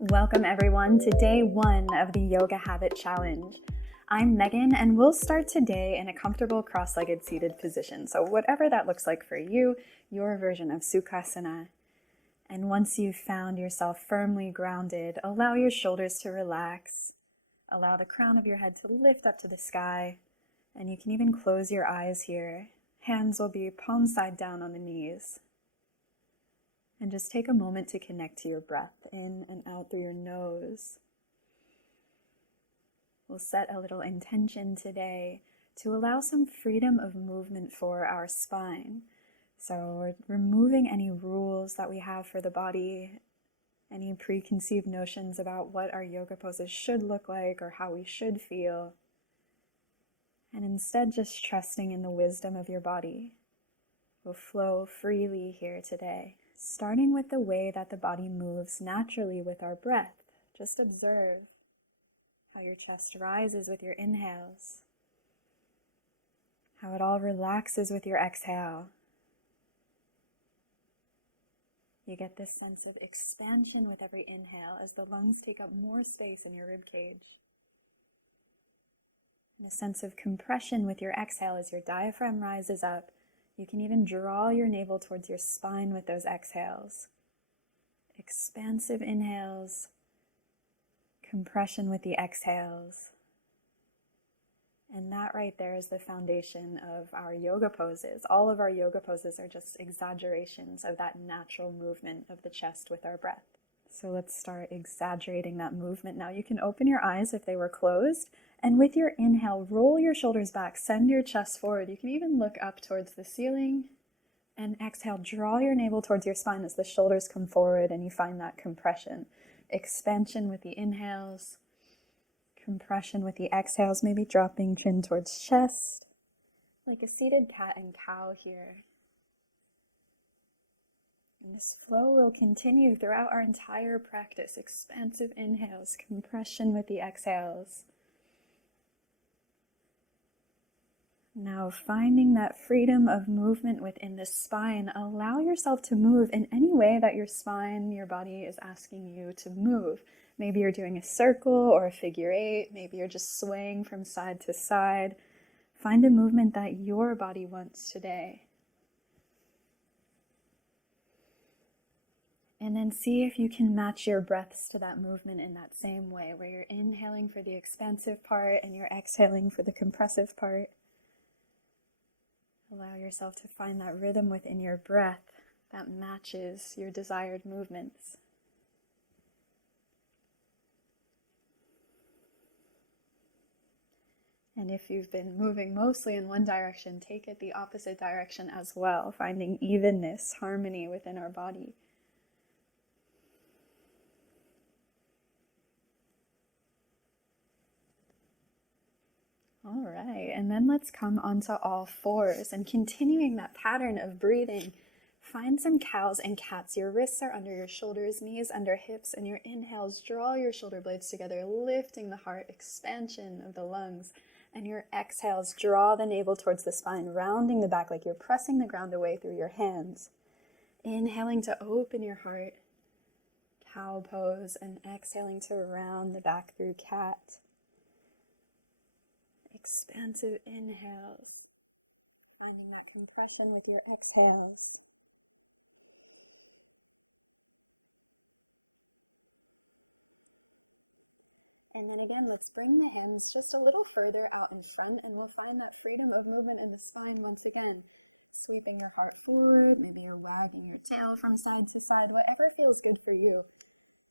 Welcome everyone to day 1 of the Yoga Habit Challenge. I'm Megan and we'll start today in a comfortable cross-legged seated position. So whatever that looks like for you, your version of Sukhasana. And once you've found yourself firmly grounded, allow your shoulders to relax. Allow the crown of your head to lift up to the sky. And you can even close your eyes here. Hands will be palm side down on the knees. And just take a moment to connect to your breath in and out through your nose. We'll set a little intention today to allow some freedom of movement for our spine. So we're removing any rules that we have for the body, any preconceived notions about what our yoga poses should look like or how we should feel. And instead just trusting in the wisdom of your body. We'll flow freely here today. Starting with the way that the body moves naturally with our breath. Just observe how your chest rises with your inhales, how it all relaxes with your exhale. You get this sense of expansion with every inhale as the lungs take up more space in your rib cage. And a sense of compression with your exhale as your diaphragm rises up. You can even draw your navel towards your spine with those exhales. Expansive inhales, compression with the exhales. And that right there is the foundation of our yoga poses. All of our yoga poses are just exaggerations of that natural movement of the chest with our breath. So let's start exaggerating that movement. Now you can open your eyes if they were closed. And with your inhale, roll your shoulders back, send your chest forward. You can even look up towards the ceiling. And exhale, draw your navel towards your spine as the shoulders come forward and you find that compression. Expansion with the inhales, compression with the exhales, maybe dropping chin towards chest, like a seated cat and cow here. And this flow will continue throughout our entire practice. Expansive inhales, compression with the exhales. Now finding that freedom of movement within the spine, allow yourself to move in any way that your spine, your body is asking you to move. Maybe you're doing a circle or a figure 8, maybe you're just swaying from side to side. Find a movement that your body wants today. And then see if you can match your breaths to that movement in that same way, where you're inhaling for the expansive part and you're exhaling for the compressive part. Allow yourself to find that rhythm within your breath that matches your desired movements. And if you've been moving mostly in one direction, take it the opposite direction as well, finding evenness, harmony within our body. All right, and then let's come onto all fours and continuing that pattern of breathing. Find some cows and cats. Your wrists are under your shoulders, knees under hips, and your inhales draw your shoulder blades together, lifting the heart, expansion of the lungs. And your exhales draw the navel towards the spine, rounding the back like you're pressing the ground away through your hands. Inhaling to open your heart, cow pose, and exhaling to round the back through cat. Expansive inhales, finding that compression with your exhales. And then again, let's bring the hands just a little further out in front and we'll find that freedom of movement in the spine once again. Sweeping the heart forward, maybe you're wagging your tail from side to side, whatever feels good for you.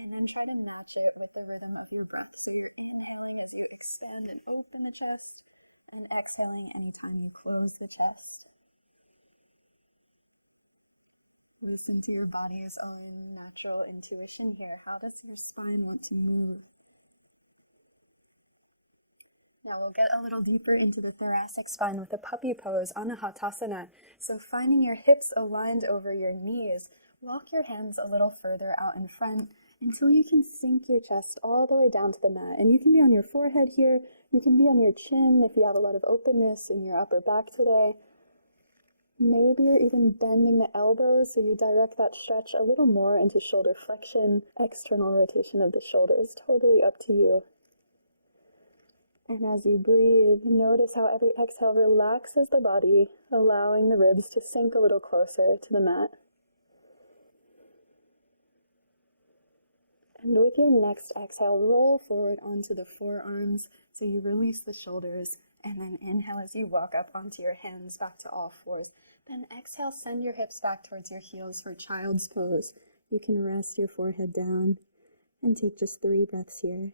And then try to match it with the rhythm of your breath. So you're inhaling as you expand and open the chest, and exhaling anytime you close the chest. Listen to your body's own natural intuition here. How does your spine want to move? Now we'll get a little deeper into the thoracic spine with a puppy pose, Anahatasana. So finding your hips aligned over your knees, walk your hands a little further out in front until you can sink your chest all the way down to the mat. And you can be on your forehead here, you can be on your chin if you have a lot of openness in your upper back today. Maybe you're even bending the elbows so you direct that stretch a little more into shoulder flexion, external rotation of the shoulders, totally up to you. And as you breathe, notice how every exhale relaxes the body, allowing the ribs to sink a little closer to the mat. And with your next exhale, roll forward onto the forearms so you release the shoulders, and then inhale as you walk up onto your hands back to all fours. Then exhale, send your hips back towards your heels for child's pose. You can rest your forehead down and take just 3 breaths here.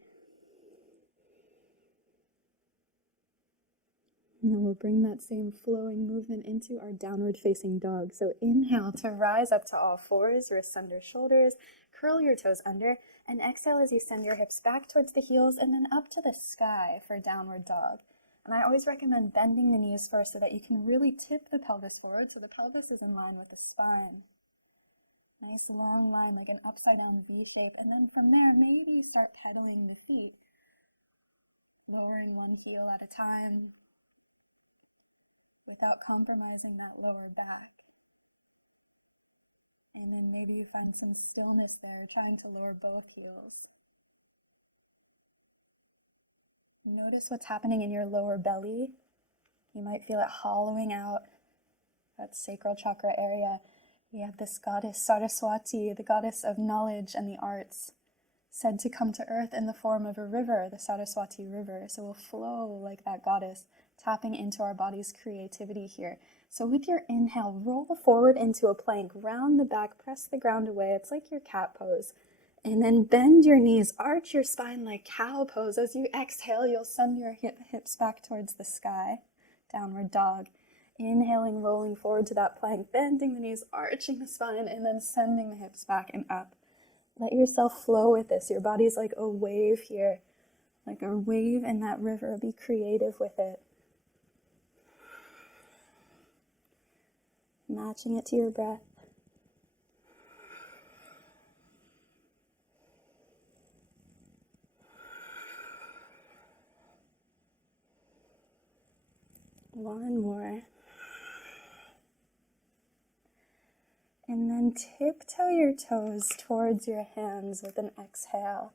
And then we'll bring that same flowing movement into our downward facing dog. So inhale to rise up to all fours, wrists under shoulders, curl your toes under, and exhale as you send your hips back towards the heels and then up to the sky for downward dog. And I always recommend bending the knees first so that you can really tip the pelvis forward so the pelvis is in line with the spine. Nice long line like an upside down V shape. And then from there, maybe you start pedaling the feet, lowering one heel at a time, without compromising that lower back. And then maybe you find some stillness there, trying to lower both heels. Notice what's happening in your lower belly. You might feel it hollowing out, that sacral chakra area. We have this goddess Saraswati, the goddess of knowledge and the arts, said to come to earth in the form of a river, the Saraswati River. So we'll flow like that goddess, tapping into our body's creativity here. So with your inhale, roll forward into a plank, round the back, press the ground away. It's like your cat pose. And then bend your knees, arch your spine like cow pose. As you exhale, you'll send your hips back towards the sky, downward dog. Inhaling, rolling forward to that plank, bending the knees, arching the spine, and then sending the hips back and up. Let yourself flow with this. Your body's like a wave here, like a wave in that river. Be creative with it. Matching it to your breath. One more. And then tiptoe your toes towards your hands with an exhale.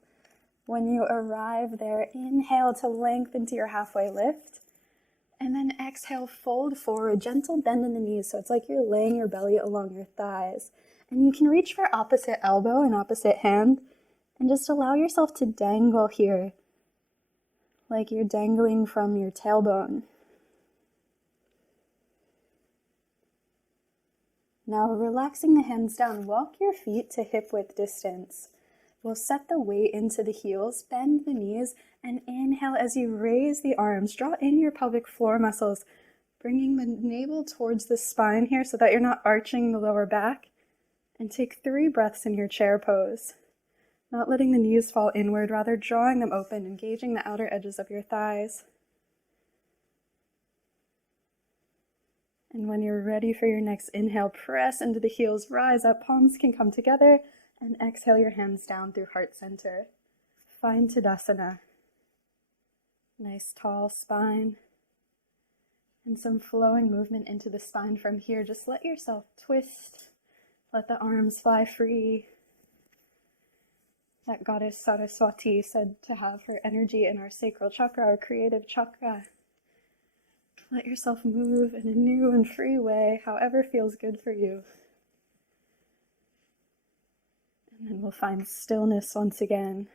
When you arrive there, inhale to lengthen to your halfway lift. And then exhale, fold forward, gentle bend in the knees. So it's like you're laying your belly along your thighs. And you can reach for opposite elbow and opposite hand. And just allow yourself to dangle here, like you're dangling from your tailbone. Now relaxing the hands down, walk your feet to hip width distance. We'll set the weight into the heels, bend the knees, and inhale as you raise the arms. Draw in your pelvic floor muscles, bringing the navel towards the spine here so that you're not arching the lower back. And take 3 breaths in your chair pose. Not letting the knees fall inward, rather drawing them open, engaging the outer edges of your thighs. And when you're ready for your next inhale, press into the heels, rise up, palms can come together, and exhale your hands down through heart center. Find Tadasana. Nice tall spine. And some flowing movement into the spine from here. Just let yourself twist. Let the arms fly free. That goddess Saraswati said to have her energy in our sacral chakra, our creative chakra. Let yourself move in a new and free way, however feels good for you. And then we'll find stillness once again.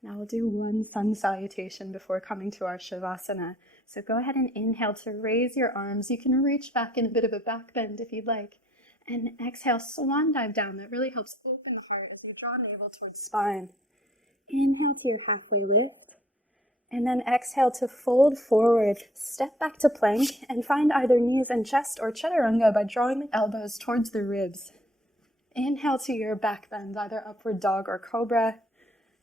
Now we'll do one sun salutation before coming to our Shavasana. So go ahead and inhale to raise your arms. You can reach back in a bit of a back bend if you'd like. And exhale, swan dive down. That really helps open the heart as you draw navel towards spine. Inhale to your halfway lift. And then exhale to fold forward, step back to plank, and find either knees and chest or chaturanga by drawing the elbows towards the ribs. Inhale to your back bend, either upward dog or cobra.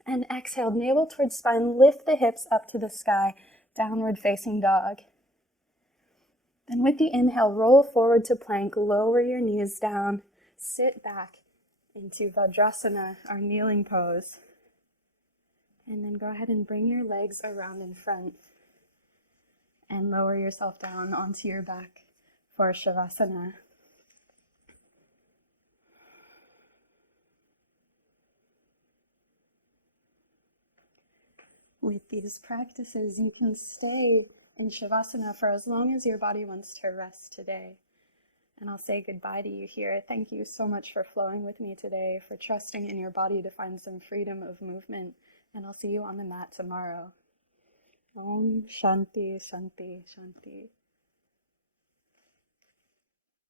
And exhale, navel towards spine, lift the hips up to the sky, downward facing dog. Then with the inhale, roll forward to plank, lower your knees down, sit back into Vajrasana, our kneeling pose. And then go ahead and bring your legs around in front and lower yourself down onto your back for Shavasana. With these practices, you can stay in Shavasana for as long as your body wants to rest today. And I'll say goodbye to you here. Thank you so much for flowing with me today, for trusting in your body to find some freedom of movement. And I'll see you on the mat tomorrow. Om Shanti, Shanti, Shanti.